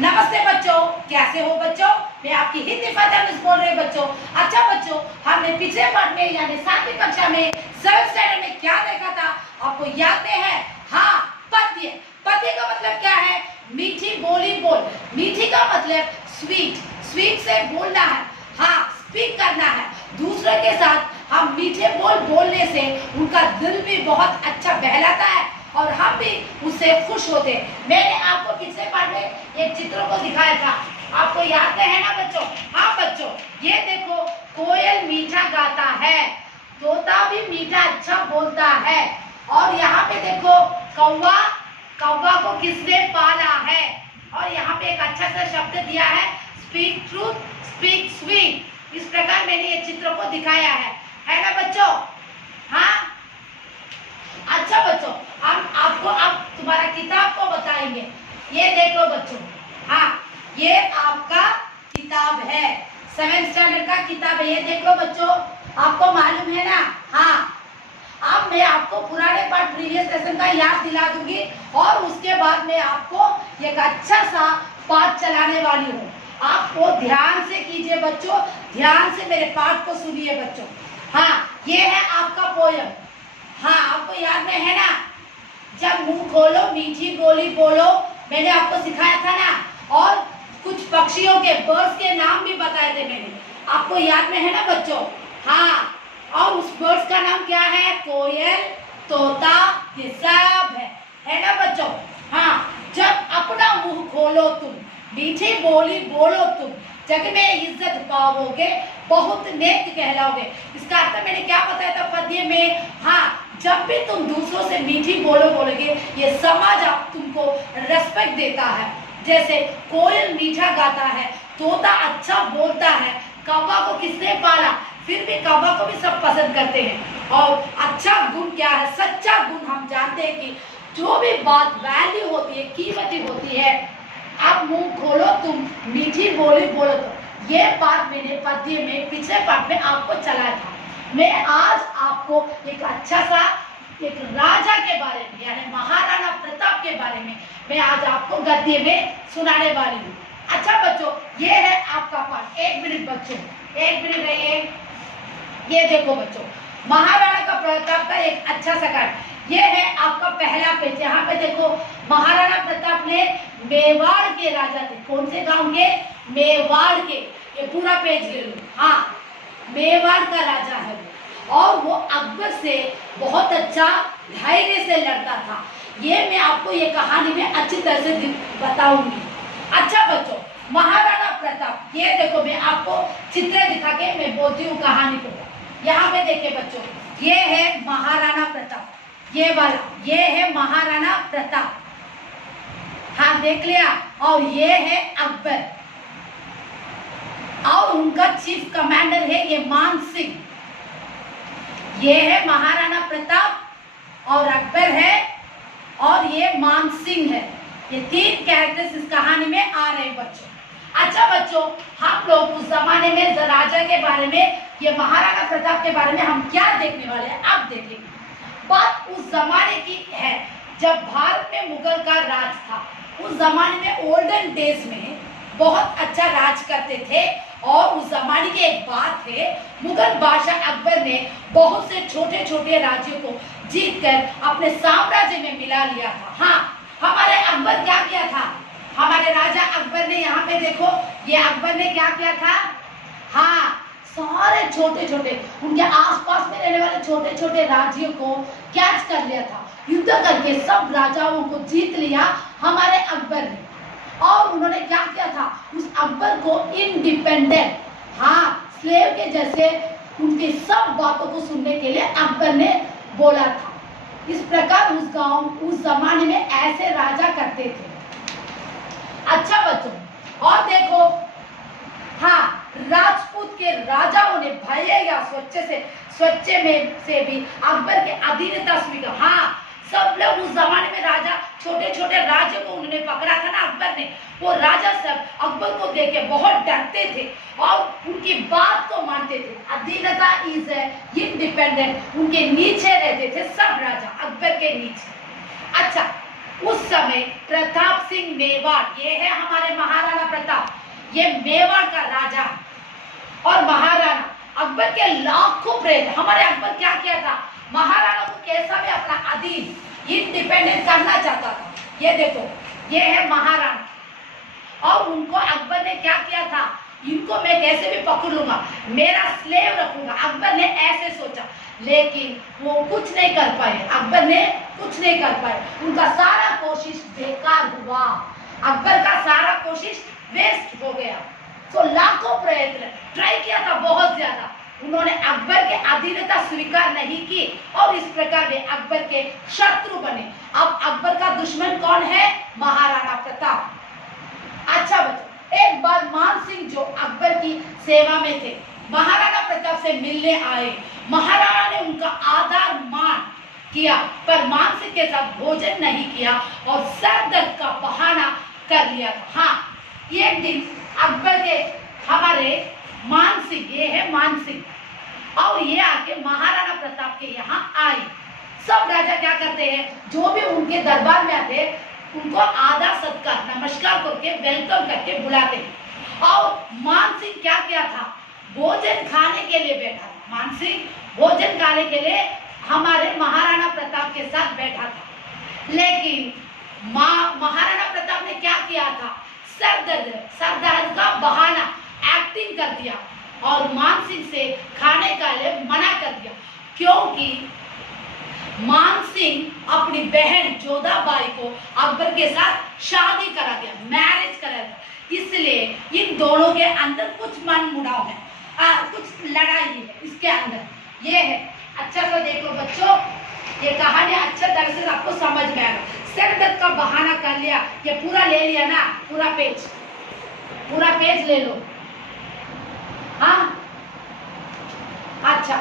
नमस्ते बच्चों, कैसे हो बच्चों? मैं आपकी हिंदी फादर मिस बोल रही बच्चों। अच्छा बच्चों, हमने पिछले पाठ में यानी 7वीं कक्षा में 7th स्टैंडर्ड में क्या देखा था? आपको याद है? हाँ, पद्य। पद्य का मतलब क्या है? मीठी बोली बोल। मीठी का मतलब स्वीट, स्वीट से बोलना है। हाँ, स्पीक करना है दूसरे के साथ। हम मीठे बोल बोलने से उनका दिल भी बहुत अच्छा बहलाता है और हम भी उससे खुश होते हैं। मैंने आपको पिछले पाठ में ये चित्रों को दिखाया था, आपको याद है ना बच्चों? हाँ बच्चों, ये देखो, कोयल मीठा गाता है, तोता भी मीठा अच्छा बोलता है, और यहाँ पे देखो कौवा, कौवा को किसने पाला है, और यहाँ पे एक अच्छा सा शब्द दिया है, स्पीक ट्रूथ, स्पीक स्वीट। इस प्रकार मैंने ये चित्रों को दिखाया है ना बच्चों? हाँ, अच्छा बच्चों, हम आपको अब तुम्हारा किताब को बताएंगे। ये देख लो बच्चों, हाँ, ये आपका किताब है, 7th स्टैंडर्ड का किताब है। ये देख लो बच्चों, आपको मालूम है ना? हाँ, अब मैं आपको पुराने पाठ प्रीवियस लेसन का याद दिला दूंगी और उसके बाद मैं आपको एक अच्छा सा पाठ चलाने वाली हूँ। आप वो ध्यान से कीजिए बच्चों, ध्यान से मेरे पाठ को सुनिए बच्चों। हाँ, ये है आपका पोयम। हाँ, आपको याद में है ना? जब मुंह खोलो मीठी बोली बोलो, मैंने आपको सिखाया था ना। और कुछ पक्षियों के, बर्ड्स के नाम भी बताए थे मैंने, आपको याद में है ना बच्चों? हाँ, और उस बर्ड्स का नाम क्या है? कोयल, तोता, ये सब है ना बच्चों? हाँ, जब अपना मुंह खोलो तुम, मीठी बोली बोलो तुम, जग में इज्जत पाओगे, बहुत नेक कहलाओगे। इसका अर्थ मैंने क्या बताया था पद्य में? हाँ, जब भी तुम दूसरों से मीठी बोलोगे, ये समाज आप तुमको रेस्पेक्ट देता है। जैसे कोयल मीठा गाता है, तोता अच्छा बोलता है, कौवा को किसने पाला, फिर भी कौवा को भी सब पसंद करते हैं। और अच्छा गुण क्या है? सच्चा गुण हम जानते हैं कि जो भी बात वैल्यू होती है, कीमती होती है, आप मुंह खोलो तुम, मीठी बोली बोलो तुम। ये बात मैंने पद्य में पिछले पाठ में आपको चलाया था। मैं आज आपको एक अच्छा सा एक राजा के बारे में यानी महाराणा प्रताप के बारे में मैं आज आपको गद्य में सुनाने वाली हूँ। अच्छा बच्चों, ये है आपका पाठ। 1 मिनट बच्चों, 1 मिनट रहिए। ये देखो बच्चों, महाराणा का प्रताप का एक अच्छा सा कार्ड। ये है आपका पहला पेज। यहाँ पे देखो, महाराणा प्रताप ने मेवाड़ के राजा थे। कौन से गांव के? मेवाड़ के। ये पूरा पेज ले लो। हाँ, मेवाड़ का राजा है वो, और वो अकबर से बहुत अच्छा धैर्य से लड़ता था। ये मैं आपको ये कहानी में अच्छी तरह से बताऊंगी। अच्छा बच्चों, महाराणा प्रताप, ये देखो मैं आपको चित्र दिखा के मैं बोलती हूँ कहानी को। यहाँ पे देखिए बच्चों, ये है महाराणा प्रताप, ये वाला, ये है महाराणा प्रताप। हाँ, देख लिया। और ये है अकबर, और उनका चीफ कमांडर है ये मान सिंह। ये है महाराणा प्रताप और अकबर है, और ये मान सिंह है। ये 3 कैरेक्टर्स इस कहानी में आ रहे हैं बच्चों। अच्छा बच्चों, हम लोग उस जमाने में राजा के बारे में, ये महाराणा प्रताप के बारे में हम क्या देखने वाले हैं, अब देखेंगे। बात उस जमाने की है जब भारत में मुगल का राज था। उस जमाने में ओल्डन डेज में बहुत अच्छा राज करते थे। और उस जमाने की एक बात है, मुगल बादशाह अकबर ने बहुत से छोटे छोटे राज्यों को जीतकर अपने साम्राज्य में मिला लिया था। हाँ, हमारे अकबर क्या किया था? हमारे राजा अकबर ने, यहाँ पे देखो, ये अकबर ने क्या किया था? हाँ, सारे छोटे छोटे उनके आसपास में रहने वाले छोटे छोटे राज्यों को कैच कर लिया था। युद्ध करके सब राजाओं को जीत लिया हमारे अकबर ने। और उन्होंने क्या किया था? उस अकबर को इंडिपेंडेंट, हाँ, स्लेव के जैसे उनकी सब बातों को सुनने के लिए अकबर ने बोला था। इस प्रकार उस जमाने में ऐसे राजा करते थे। अच्छा बच्चों, और देखो, हाँ, राजपूत के राजाओं ने भय या स्वच्छ में से भी अकबर के अधीनता स्वीकार। हाँ, सब लोग उस जमाने में राजा, छोटे छोटे राज्य को उन्होंने पकड़ा था ना अकबर ने, वो राजा सब अकबर को देख के बहुत डरते थे और उनकी बात को मानते थे। अधीनता इज इंडिपेंडेंट, उनके नीचे रहते थे सब राजा, अकबर के नीचे। अच्छा, उस समय प्रताप सिंह मेवाड़, ये है हमारे महाराणा प्रताप, ये मेवाड़ का राजा और महाराणा। अकबर के लाखों प्रेत, हमारे अकबर क्या किया था, महाराणा को कैसा भी अपना अधीन इंडिपेंडेंट करना चाहता था। ये देखो, ये है महाराणा, और उनको अकबर ने क्या किया था, इनको मैं कैसे भी पकड़ लूंगा, मेरा स्लेव रखूंगा। अकबर ने ऐसे सोचा, लेकिन वो कुछ नहीं कर पाए, अकबर ने कुछ नहीं कर पाए, उनका सारा कोशिश बेकार हुआ, अकबर का सारा कोशिश वेस्ट हो गया। तो लाखों प्रयत्न ट्राई किया था, बहुत ज्यादा, उन्होंने अकबर के अधीनता स्वीकार नहीं की और इस प्रकार वे अकबर के शत्रु बने। अब अकबर का दुश्मन कौन है, महाराणा प्रताप। अच्छा बच्चों, एक बार मान सिंह जो अकबर की सेवा में थे, महाराणा प्रताप से मिलने आए। महाराणा ने उनका आदर मान किया, पर मान सिंह के साथ भोजन नहीं किया और सर दर्द का बहाना कर लिया था। हाँ, एक दिन अकबर के हमारे मान सिंह, ये है मान सिंह, और ये आके महाराणा प्रताप के यहाँ आए। सब राजा क्या करते हैं, जो भी उनके दरबार में आते उनको आदर सत्कार नमस्कार करके वेलकम करके बुलाते हैं। और मान सिंह क्या किया था, भोजन खाने के लिए बैठा था। मान सिंह भोजन खाने के लिए हमारे महाराणा प्रताप के साथ बैठा था, लेकिन महाराणा प्रताप ने क्या किया था, सर दर्द का बहाना एक्टिंग कर दिया और मान सिंह से खाने का लिए मना कर दिया, क्योंकि मान सिंह अपनी बहन जोधाबाई को अकबर के साथ शादी करा दिया, मैरिज करा दिया, इसलिए इन दोनों के अंदर कुछ मन मुटाव है, कुछ लड़ाई है इसके अंदर। ये है, अच्छा से देख लो बच्चों, ये कहानी अच्छा तरह से आपको समझ में आएगा। सर दर्द का बहाना कर लिया, ये पूरा ले लिया ना, पूरा पेज ले लो। हाँ, अच्छा,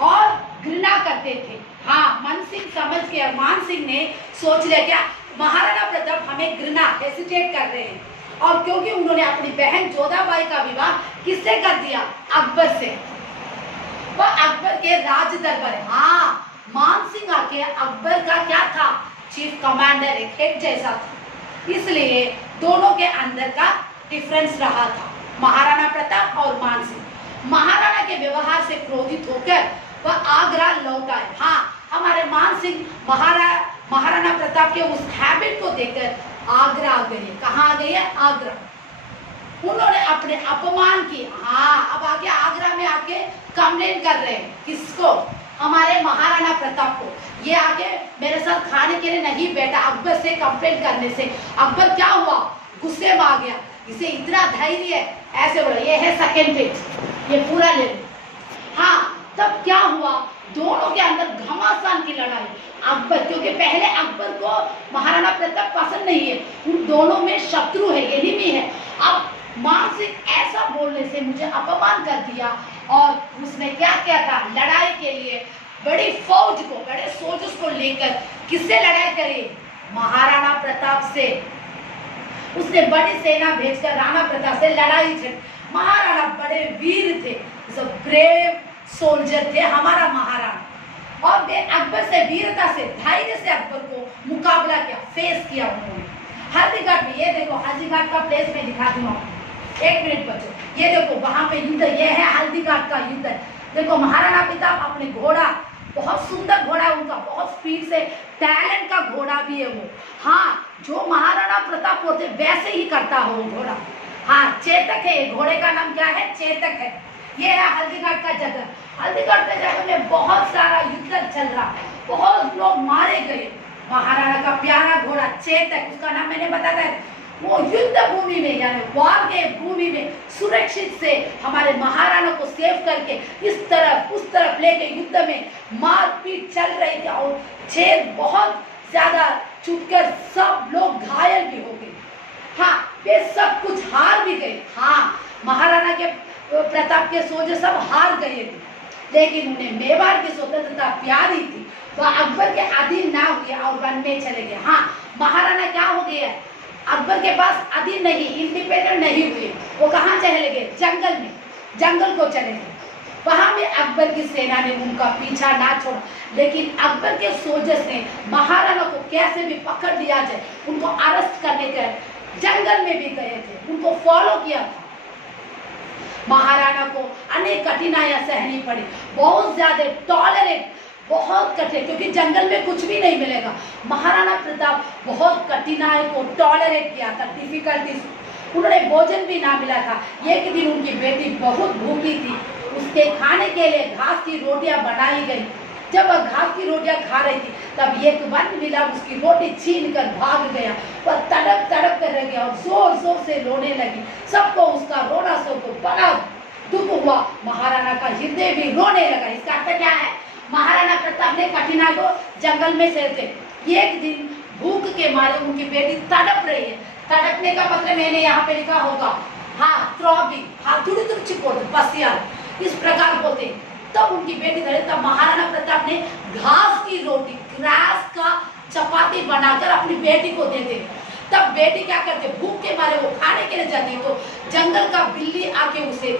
और घृणा करते थे। हाँ, मान सिंह समझ गया, मान सिंह ने सोच लिया क्या महाराणा प्रताप हमें घृणा हेसिटेट कर रहे हैं, और क्योंकि उन्होंने अपनी बहन जोधाबाई का विवाह किससे कर दिया, अकबर से, वह अकबर के राज दरबार। हाँ, मान सिंह आके अकबर का क्या था, चीफ कमांडर, एक हेड जैसा था, इसलिए दोनों के अंदर का डिफरेंस रहा था, महाराणा प्रताप और मान सिंह। महाराणा के व्यवहार से क्रोधित होकर वह आगरा लौट आए। हाँ, हमारे मान सिंह महाराणा प्रताप के उस हैबिट को देखकर आगरा आ गए। कहाँ आ गए, आगरा। उन्होंने अपने अपमान की, हाँ, अब आके आगरा में आके कंप्लेन कर रहे हैं, किसको, हमारे महाराणा प्रताप को। ये आके मेरे साथ खाने के लिए नहीं बैठा, अकबर से कंप्लेन करने से अकबर क्या हुआ, गुस्से में आ गया, इसे इतना धैर्य है, ऐसे बोला। ये है सेकेंड पेज, ये पूरा ले लो। हाँ, तब क्या हुआ, दोनों के अंदर घमासान की लड़ाई। अकबर, क्योंकि पहले अकबर को महाराणा प्रताप पसंद नहीं है, उन दोनों में शत्रु है, एनिमी है। अब मान सिंह ऐसा बोलने से मुझे अपमान कर दिया, और उसने क्या किया था, लड़ाई के लिए बड़ी फौज को, बड़े सोल्जर्स को लेकर किससे लड़ाई करी, महाराणा प्रताप से। उसने बड़ी सेना भेजकर राणा प्रताप से लड़ाई छड़ी। महाराणा बड़े वीर थे, ब्रेव सोल्जर थे हमारा महाराणा, और वे अकबर से वीरता से, धैर्य से अकबर को मुकाबला किया, फेस किया उन्होंने। हल्दीघाट में, ये देखो हल्दीघाट का प्लेस में दिखाती हूँ, एक मिनट बच्चों, ये देखो वहां पे युद्ध, ये है हल्दीघाट का युद्ध। देखो महाराणा प्रताप अपने घोड़ा, बहुत सुंदर घोड़ा है उनका, बहुत स्पीड से, टैलेंट का घोड़ा भी है वो। हाँ, जो महाराणा प्रताप होते वैसे ही करता हो वो घोड़ा। हाँ, चेतक है, घोड़े का नाम क्या है, चेतक है। ये है हल्दीघाट का जगह। हल्दीघाट का जगह में बहुत सारा युद्ध चल रहा, बहुत लोग मारे गए। महाराणा का प्यारा घोड़ा चेतक, उसका नाम मैंने बताया है, वो युद्ध भूमि में, यानी वार के भूमि में सुरक्षित से हमारे महाराणा को सेव करके इस तरफ उस तरफ लेके युद्ध में मारपीट चल रही थी, और छेद बहुत ज्यादा छूटकर सब लोग घायल भी हो गए। हाँ, वे सब कुछ हार भी गए। हाँ, महाराणा के प्रताप के सोल्जर सब हार गए थे, लेकिन उन्हें मेवाड़ की स्वतंत्रता प्यारी थी, वह अकबर के अधीन ना हुए और वन में चले गए। हाँ, महाराणा क्या हो गया, अकबर के पास अधीन नहीं, इंडिपेंडेंट नहीं हुए, वो कहाँ चले गए, जंगल में, जंगल को चले गए। वहां में अकबर की सेना ने उनका पीछा ना छोड़ा, लेकिन अकबर के सोल्जर्स ने महाराणा को कैसे भी पकड़ लिया जाए, उनको अरेस्ट करने के जंगल में भी गए थे, उनको फॉलो किया था। महाराणा को अनेक कठिनाइयां सहनी पड़ी, बहुत ज्यादा टॉलरेट, बहुत कठिन, क्योंकि जंगल में कुछ भी नहीं मिलेगा। महाराणा प्रताप बहुत कठिनाई को टॉलरेट किया था, डिफिकल्टीज। उन्होंने भोजन भी ना मिला था। एक दिन उनकी बेटी बहुत भूखी थी, उसके खाने के लिए घास की रोटियां बनाई गई। जब वह घास की रोटियां खा रही थी तब एक वन मिला, उसकी रोटी छीन कर भाग गया। वह तड़प तड़प कर रह गया और जोर जोर से रोने लगी। सबको उसका रोना सबको बड़ा दुख हुआ, महाराणा का हृदय भी रोने लगा। इसका अर्थ क्या है? महाराणा प्रताप ने कठिनाई को जंगल में से थे। एक दिन भूख के मारे उनकी बेटी तड़प रही है। तड़पने का मतलब मैंने यहाँ पे लिखा होगा, हाँ, थ्रॉबिंग, हाँ, थोड़ी थोड़ी चिपोड़, पसिया, इस प्रकार बोलते। तब उनकी बेटी धरे, तब महाराणा प्रताप ने घास की रोटी, ग्रास का चपाती बनाकर अपनी बेटी को देते। तब बेटी क्या करते, भूख के मारे वो खाने के लिए जाती, तो जंगल का बिल्ली आके उसे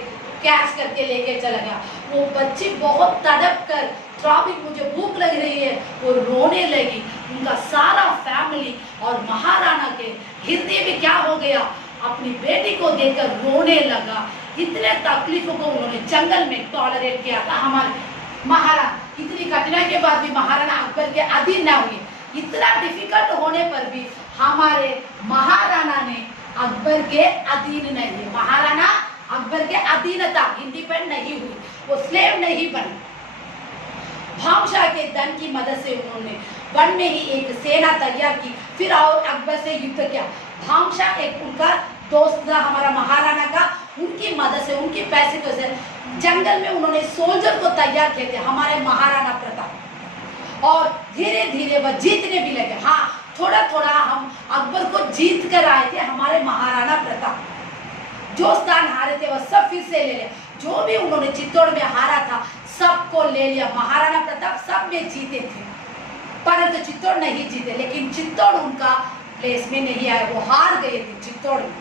कैच करके लेके चला गया। वो बच्ची बहुत तड़प कर, थ्रॉबिंग, मुझे भूख लग रही है, वो रोने लगी। उनका सारा फैमिली और महाराणा के हृदय में क्या हो गया, अपनी बेटी को देखकर रोने लगा। इतने तकलीफों को उन्होंने जंगल में टॉलरेट किया था। हमारे महाराणा इतनी कठिनाई के बाद भी महाराणा अकबर के अधीन न हुए। इतना डिफिकल्ट होने पर भी हमारे महाराणा ने अकबर के अधीन नहीं हुए। महाराणा अकबर के अधीनता, इंडिपेंडेंट नहीं हुई, वो स्लेव नहीं बने। भामशाह के धन की मदद से उन्होंने वन में ही एक सेना तैयार की, फिर और अकबर से युद्ध किया। भामशाह एक उनका दोस्त था हमारा महाराणा का, उनकी मदद से, उनके पैसे तो से जंगल में उन्होंने सोल्जर को तैयार किए थे हमारे महाराणा प्रताप, और धीरे धीरे वह जीतने भी लगे। हाँ, थोड़ा थोड़ा हम अकबर को जीत कर आए थे हमारे महाराणा प्रताप। जो स्थान हारे थे वह सब फिर से ले लिया। जो भी उन्होंने चित्तौड़ में हारा था सबको ले लिया। महाराणा प्रताप सब में जीते थे, परंतु चित्तौड़ नहीं जीते। लेकिन चित्तौड़ उनका प्लेस में नहीं आया, वो हार गए थे चित्तौड़ में।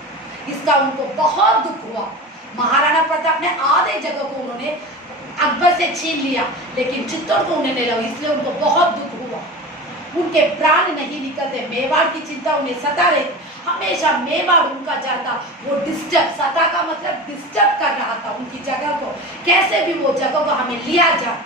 इसका उनको बहुत दुख हुआ। महाराणा प्रताप ने आधे जगह को उन्होंने अकबर से छीन लिया, लेकिन चित्तौड़ को उन्हें ले लिया, इसलिए उनको बहुत दुख हुआ। उनके प्राण नहीं निकलते। मेवाड़ की चिंता उन्हें सता रही, हमेशा मेवाड़ उनका जाता, वो डिस्टर्ब, सता का मतलब डिस्टर्ब कर रहा था उनकी जगह को, कैसे भी वो जगह को हमें लिया जाए।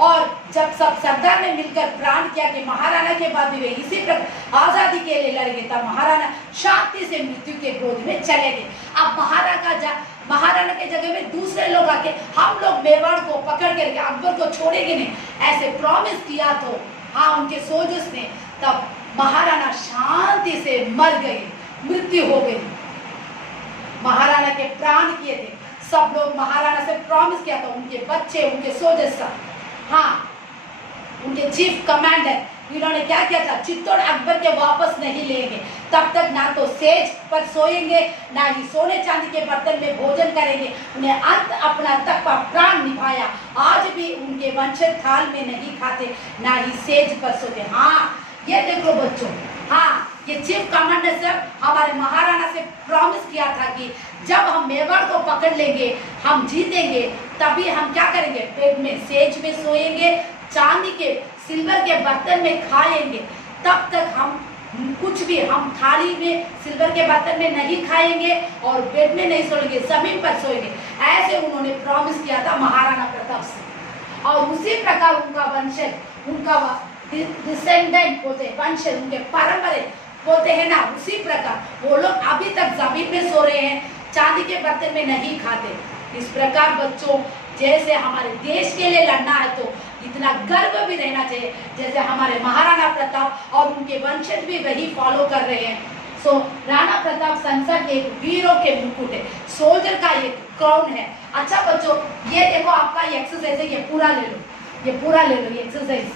और जब सब सरदार ने मिलकर प्रण किया कि महाराणा के बाद भी वे इसी प्रकार आजादी के लिए लड़ेंगे, तब महाराणा शांति से मृत्यु के क्रोध में चले गए। अब महाराणा के जगह में दूसरे लोग आके हम लोग मेवाड़ को पकड़ के अकबर को छोड़ेंगे नहीं, ऐसे प्रॉमिस किया। तो हाँ, उनके सोल्जर्स ने, तब महाराणा शांति से मर गए, मृत्यु हो गई। महाराणा के प्राण किए थे सब लोग, महाराणा से प्रॉमिस किया था, उनके बच्चे, उनके सोल्जर्स, हाँ, उनके चीफ कमांडर, इन्होंने क्या किया था, चित्तौड़ अकबर के वापस नहीं लेंगे, तब तक ना तो सेज पर सोएंगे, ना ही सोने चांदी के बर्तन में भोजन करेंगे। उन्हें अंत अपना तक का प्राण निभाया। आज भी उनके वंशज थाल में नहीं खाते, ना ही सेज पर सोते। हाँ, ये देखो बच्चों, हाँ, ये चीफ कमांडर सर हमारे महाराणा से प्रॉमिस किया था कि जब हम मेवाड़ को पकड़ लेंगे, हम जीतेंगे, तभी हम क्या करेंगे, पेट में सेज में सोएंगे, चांदी के सिल्वर के बर्तन में खाएंगे। तब तक हम कुछ भी, हम थाली में सिल्वर के बर्तन में नहीं खाएंगे और बेड में नहीं सोएंगे, जमीन पर सोएंगे। ऐसे उन्होंने प्रॉमिस किया था महाराणा प्रताप से। और उसी प्रकार उनका वंशज, उनका डिसेंडेंट बोलते हैं, वंशज, उनके परंपरे बोलते हैं ना, उसी प्रकार वो लोग अभी तक जमीन में सो रहे हैं, चांदी के बर्तन में नहीं खाते। इस प्रकार बच्चों, जैसे हमारे देश के लिए लड़ना है तो इतना गर्व भी रहना चाहिए, जैसे हमारे महाराणा प्रताप और उनके वंशज भी वही फॉलो कर रहे हैं। सो राणा प्रताप संसद एक वीरों के मुकुट है, सोल्जर का एक क्राउन है। अच्छा बच्चों, ये देखो आपका ये एक्सरसाइज है, ये पूरा ले लो, ये पूरा ले लो, ये एक्सरसाइज।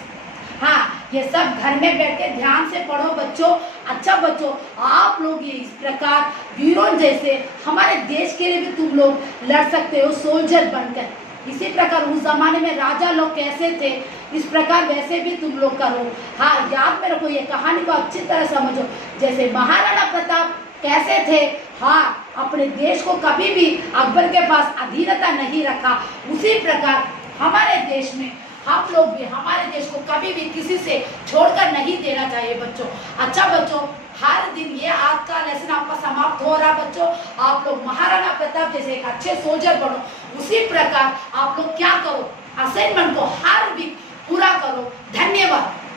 हाँ, ये सब घर में बैठ के ध्यान से पढ़ो बच्चों। अच्छा बच्चों, आप लोग ये इस प्रकार वीरों जैसे हमारे देश के लिए भी तुम लोग लड़ सकते हो सोल्जर बनकर। इसी प्रकार उस जमाने में राजा लोग कैसे थे, इस प्रकार वैसे भी तुम लोग करो। हाँ, याद में रखो, ये कहानी को अच्छी तरह समझो। जैसे महाराणा प्रताप कैसे थे, हाँ, अपने देश को कभी भी अकबर के पास अधीनता नहीं रखा। उसी प्रकार हमारे देश में हम लोग भी हमारे देश को कभी भी किसी से छोड़कर नहीं देना चाहिए बच्चों। अच्छा बच्चों, हर दिन ये आज का लेसन आपका समाप्त हो रहा बच्चों। आप लोग महाराणा प्रताप जैसे एक अच्छे सोल्जर बनो। उसी प्रकार आप लोग क्या करो, असाइनमेंट को हर वीक पूरा करो। धन्यवाद।